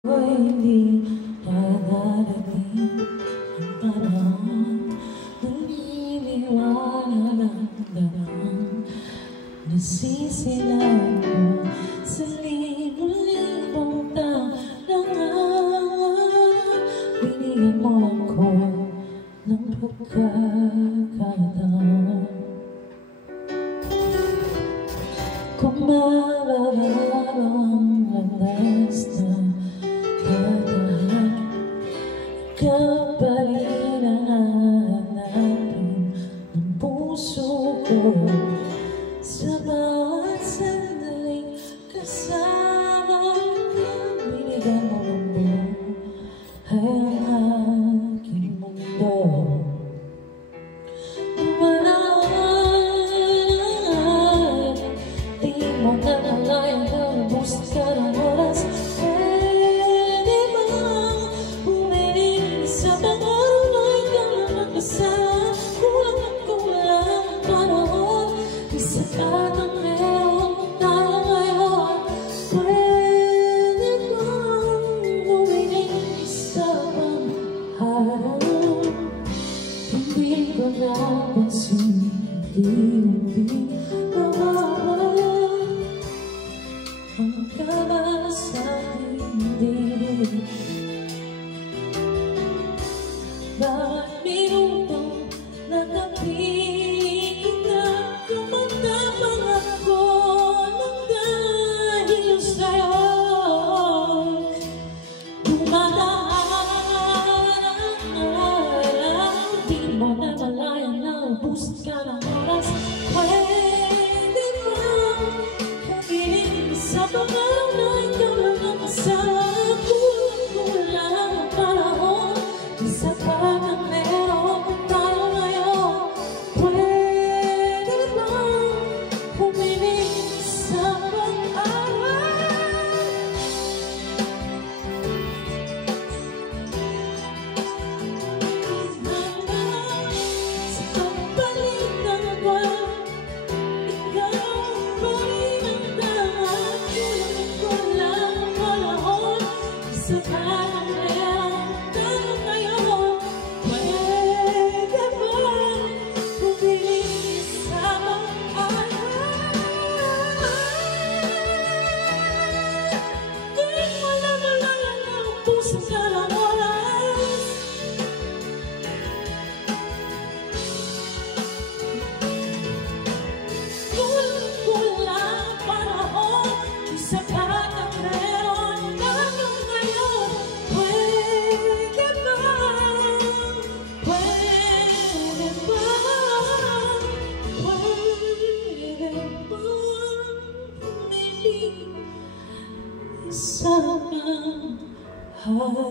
Hindi darating ang panahon, naniniwala ng darang nasisilaw ko sa libo-libong tanangan. Binigyan mo ako ng pagkakataon, kung mababago ang landas na ikaw pa rin ang hahanapin ng puso ko sa bawat sandaling kasama ka. Binigyan mo ng buhay ang aking mundo. Umanay, di mo na nalayan na ubus ka ng oras. Hindi ko napansin, hindi mawawala ang kaba sa dibdib. Bawat minutong nakapigil na tumatapang ako ng dahil sa'yo. Ubus ka ng oras, pwede bang pumili sa pangarap na ikaw lang ang kasama? Kulang-kulang ang panahon, isa pa na meron tayo ngayon. Pwede bang pumili sa pag-aral? Sama